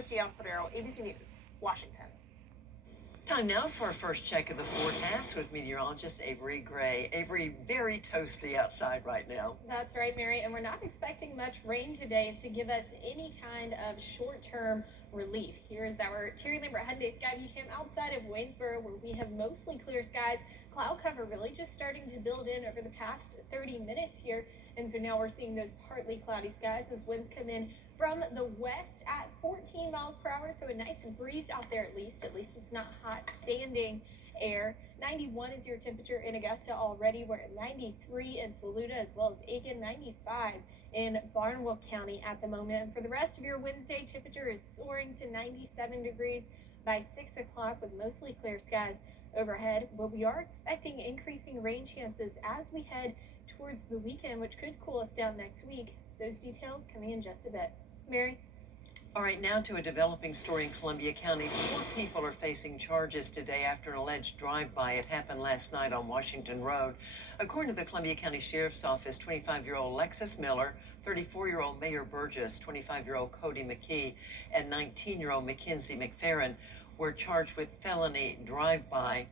Christiane Ferrero, ABC News, Washington. Time now for our first check of the forecast with meteorologist Avery Gray. Avery, very toasty outside right now. That's right, Mary, and we're not expecting much rain today to give us any kind of short-term relief. Here is our Terry Lambert Hyundai Skyview Cam outside of Waynesboro, where we have mostly clear skies. Cloud cover really just starting to build in over the past 30 minutes here, and so now we're seeing those partly cloudy skies as winds come in from the west at 14 miles per hour, so a nice breeze out there at least. At least it's not hot standing air. 91 is your temperature in Augusta already. We're at 93 in Saluda as well as Aiken, 95 in Barnwell County at the moment. And for the rest of your Wednesday, temperature is soaring to 97 degrees by 6 o'clock with mostly clear skies overhead, but we are expecting increasing rain chances as we head towards the weekend, which could cool us down next week. Those details coming in just a bit. Mary? All right, now to a developing story in Columbia County. 4 people are facing charges today after an alleged drive-by. It happened last night on Washington Road. According to the Columbia County Sheriff's Office, 25-year-old Alexis Miller, 34-year-old Mayor Burgess, 25-year-old Cody McKee, and 19-year-old Mackenzie McFerrin were charged with felony drive-by.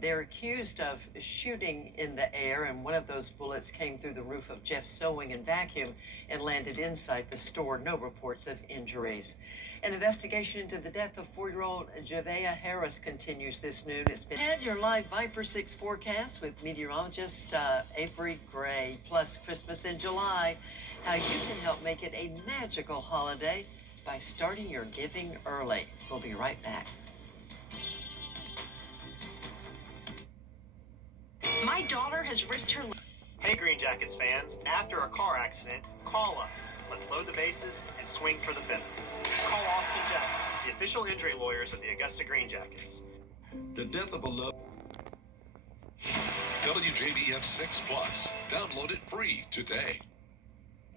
They're accused of shooting in the air, and one of those bullets came through the roof of Jeff's Sewing and Vacuum and landed inside the store. No reports of injuries. An investigation into the death of 4-year-old Javea Harris continues this noon. It's been your live Viper 6 forecast with meteorologist Avery Gray. Plus, Christmas in July, how you can help make it a magical holiday by starting your giving early. We'll be right back. My daughter has risked her life. Hey Green Jackets fans, after a car accident, call us. Let's load the bases and swing for the fences. Call Austin Jackson, the official injury lawyers of the Augusta Green Jackets. The death of a loved WJBF 6 Plus. Download it free today.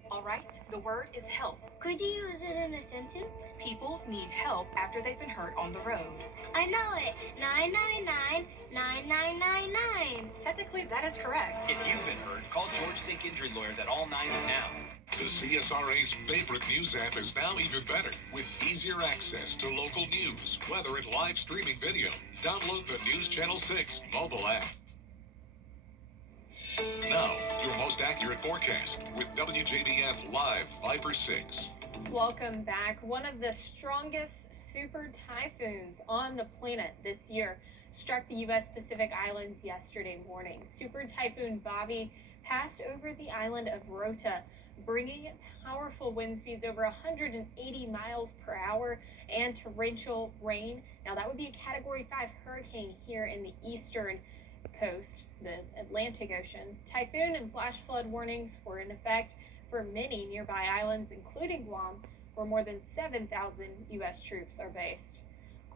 All right, the word is help. Could you use it in a sentence? People need help after they've been hurt on the road. I know it. 999-9999. Technically, that is correct. If you've been hurt, call George Sink Injury Lawyers at all nines now. The CSRA's favorite news app is now even better with easier access to local news, weather, and live streaming video. Download the News Channel 6 mobile app. Now, your most accurate forecast with WJBF Live Viper 6. Welcome back. One of the strongest super typhoons on the planet this year struck the U.S. Pacific Islands yesterday morning. Super Typhoon Bobby passed over the island of Rota, bringing powerful wind speeds over 180 miles per hour and torrential rain. Now, that would be a Category 5 hurricane here in the eastern coast, the Atlantic Ocean. Typhoon and flash flood warnings were in effect for many nearby islands, including Guam, where more than 7,000 U.S. troops are based.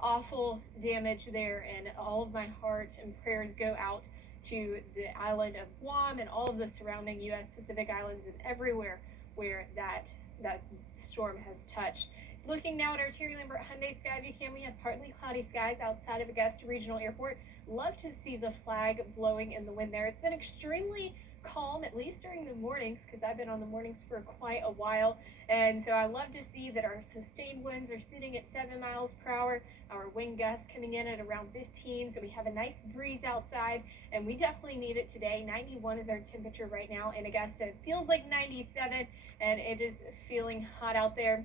Awful damage there, and all of my heart and prayers go out to the island of Guam and all of the surrounding U.S. Pacific Islands and everywhere where that storm has touched. Looking now at our Terry Lambert Hyundai Skyview Cam, we have partly cloudy skies outside of Augusta Regional Airport. Love to see the flag blowing in the wind there. It's been extremely calm, at least during the mornings, because I've been on the mornings for quite a while. And so I love to see that our sustained winds are sitting at 7 miles per hour. Our wind gusts coming in at around 15, so we have a nice breeze outside, and we definitely need it today. 91 is our temperature right now in Augusta. It feels like 97, and it is feeling hot out there.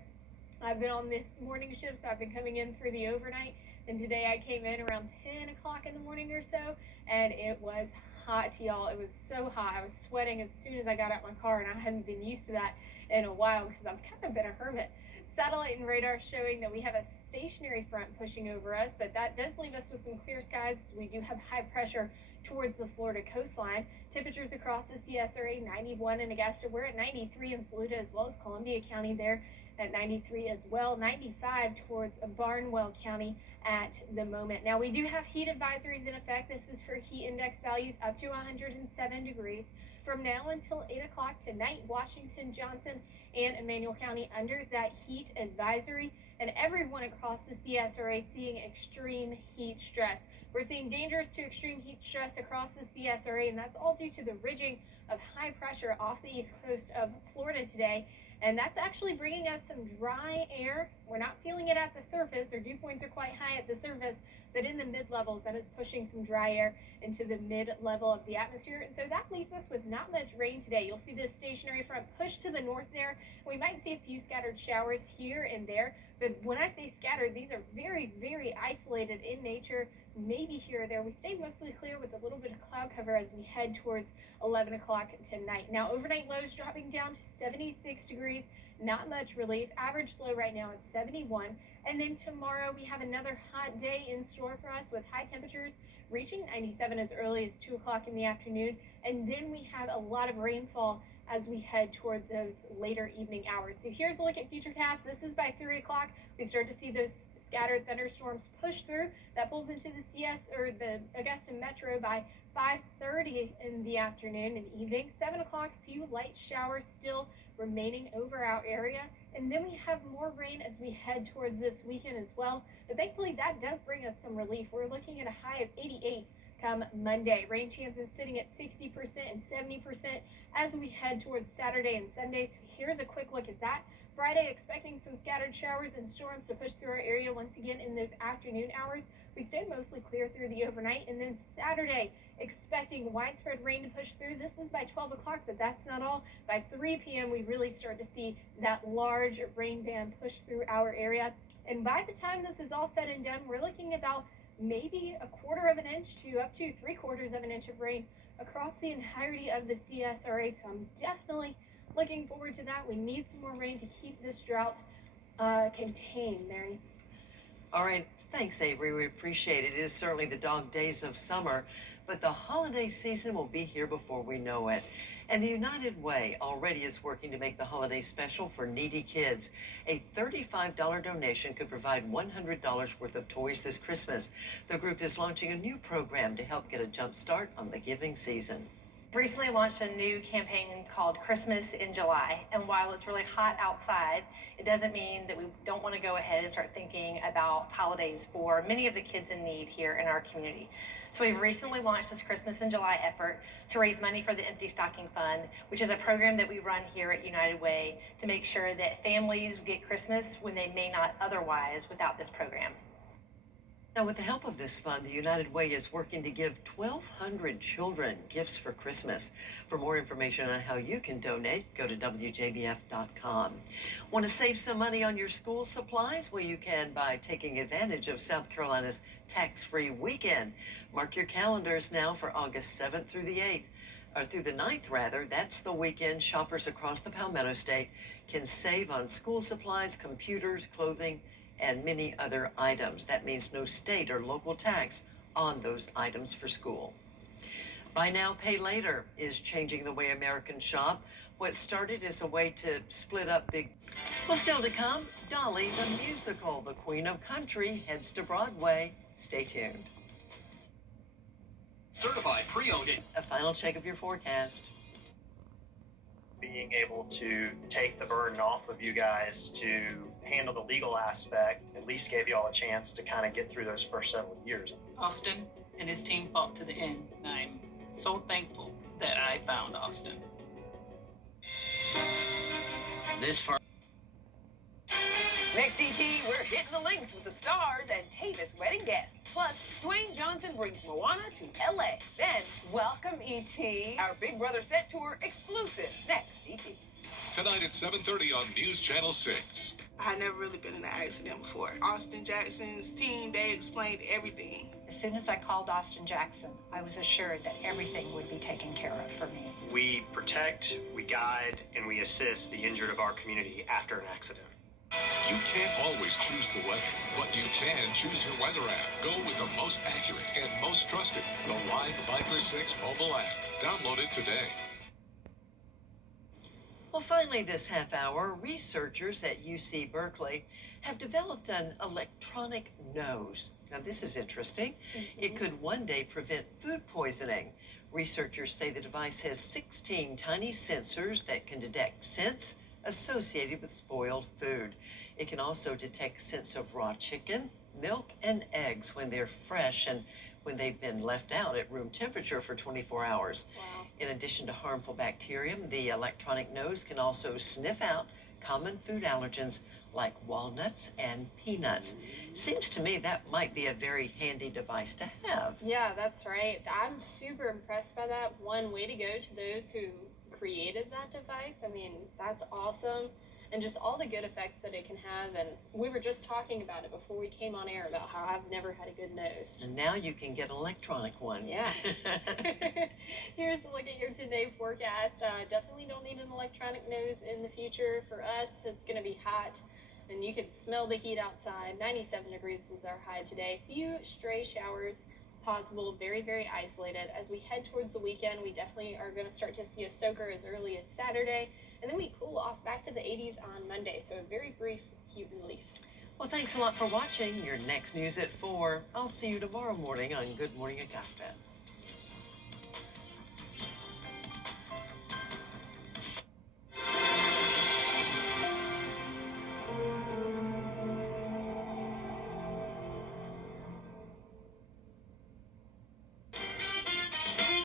I've been on this morning shift, so I've been coming in through the overnight, and today I came in around 10 o'clock in the morning or so, and it was hot, y'all. It was so hot. I was sweating as soon as I got out my car, and I hadn't been used to that in a while because I've kind of been a hermit. Satellite and radar showing that we have a stationary front pushing over us, but that does leave us with some clear skies. We do have high pressure towards the Florida coastline. Temperatures across the CSRA, 91 in Augusta. We're at 93 in Saluda as well as Columbia County there at 93 as well. 95 towards Barnwell County at the moment. Now, we do have heat advisories in effect. This is for heat index values up to 107 degrees. From now until 8 o'clock tonight, Washington, Johnson, and Emmanuel County under that heat advisory, and everyone across the CSRA seeing extreme heat stress. We're seeing dangerous to extreme heat stress across the CSRA, and that's all due to the ridging of high pressure off the east coast of Florida today. And that's actually bringing us some dry air We're not feeling it at the surface. Our dew points are quite high at the surface, but in the mid-levels, that is pushing some dry air into the mid-level of the atmosphere. And so that leaves us with not much rain today. You'll see this stationary front push to the north there. We might see a few scattered showers here and there, but when I say scattered, these are very, very isolated in nature, maybe here or there. We stay mostly clear with a little bit of cloud cover as we head towards 11 o'clock tonight. Now, overnight lows dropping down to 76 degrees. Not much relief. Average low right now at 71. And then tomorrow we have another hot day in store for us with high temperatures reaching 97 as early as 2 o'clock in the afternoon. And then we have a lot of rainfall as we head toward those later evening hours. So here's a look at futurecast. This is by 3 o'clock. We start to see those scattered thunderstorms push through. That pulls into the CS or the Augusta Metro by 5:30 in the afternoon and evening. 7 o'clock, a few light showers still remaining over our area. And then we have more rain as we head towards this weekend as well. But thankfully, that does bring us some relief. We're looking at a high of 88 come Monday. Rain chances sitting at 60% and 70% as we head towards Saturday and Sunday. So here's a quick look at that. Friday, expecting some scattered showers and storms to push through our area once again in those afternoon hours. We stay mostly clear through the overnight. And then Saturday, expecting widespread rain to push through. This is by 12 o'clock, but that's not all. By 3 p.m., we really start to see that large rain band push through our area. And by the time this is all said and done, we're looking about maybe a quarter of an inch to up to 3/4 of an inch of rain across the entirety of the CSRA. So I'm definitely looking forward to that. We need some more rain to keep this drought contained, Mary. All right, thanks, Avery. We appreciate it. It is certainly the dog days of summer, but the holiday season will be here before we know it. And the United Way already is working to make the holiday special for needy kids. A $35 donation could provide $100 worth of toys this Christmas. The group is launching a new program to help get a jump start on the giving season. Recently launched a new campaign called Christmas in July, and while it's really hot outside, it doesn't mean that we don't want to go ahead and start thinking about holidays for many of the kids in need here in our community. So we've recently launched this Christmas in July effort to raise money for the Empty Stocking Fund, which is a program that we run here at United Way to make sure that families get Christmas when they may not otherwise without this program. Now, with the help of this fund, the United Way is working to give 1,200 children gifts for Christmas. For more information on how you can donate, go to WJBF.com. Want to save some money on your school supplies? Well, you can by taking advantage of South Carolina's tax-free weekend. Mark your calendars now for August 7th through the 8th. Or through the 9th, rather. That's the weekend shoppers across the Palmetto State can save on school supplies, computers, clothing, and many other items. That means no state or local tax on those items for school. Buy now, pay later is changing the way Americans shop. What started as a way to split up big... Well, still to come, Dolly the musical, the Queen of Country, heads to Broadway. Stay tuned. Certified pre-owned. A final check of your forecast. Being able to take the burden off of you guys to handle the legal aspect at least gave you all a chance to kind of get through those first several years. Austin and his team fought to the end. I'm so thankful that I found Austin. This far. Next ET, we're hitting the links with the stars and Tavis wedding guests. Plus, Dwayne Johnson brings Moana to LA. Then, welcome ET, our Big Brother set tour exclusive. Next ET. Tonight at 7:30 on News Channel 6. I had never really been in an accident before. Austin Jackson's team, they explained everything. As soon as I called Austin Jackson, I was assured that everything would be taken care of for me. We protect, we guide, and we assist the injured of our community after an accident. You can't always choose the weather, but you can choose your weather app. Go with the most accurate and most trusted, the Live Viper 6 mobile app. Download it today. Well, finally this half hour, researchers at UC Berkeley have developed an electronic nose. Now, this is interesting. It could one day prevent food poisoning. Researchers say the device has 16 tiny sensors that can detect scents associated with spoiled food. It can also detect scents of raw chicken, milk, and eggs when they're fresh and when they've been left out at room temperature for 24 hours. Wow. In addition to harmful bacterium, the electronic nose can also sniff out common food allergens like walnuts and peanuts. Seems to me that might be a very handy device to have. Yeah, that's right. I'm super impressed by that. One, way to go to those who created that device. I mean, that's awesome. And just all the good effects that it can have. And we were just talking about it before we came on air about how I've never had a good nose. And now you can get an electronic one. Yeah. Here's a look at your today forecast. Definitely don't need an electronic nose in the future. For us, it's going to be hot. And you can smell the heat outside. 97 degrees is our high today. Few stray showers possible, very, very isolated. As we head towards the weekend, we definitely are going to start to see a soaker as early as Saturday. And then we cool off back to the 80s on Monday. So a very brief heat relief. Well, thanks a lot for watching. Your next news at 4. I'll see you tomorrow morning on Good Morning Augusta.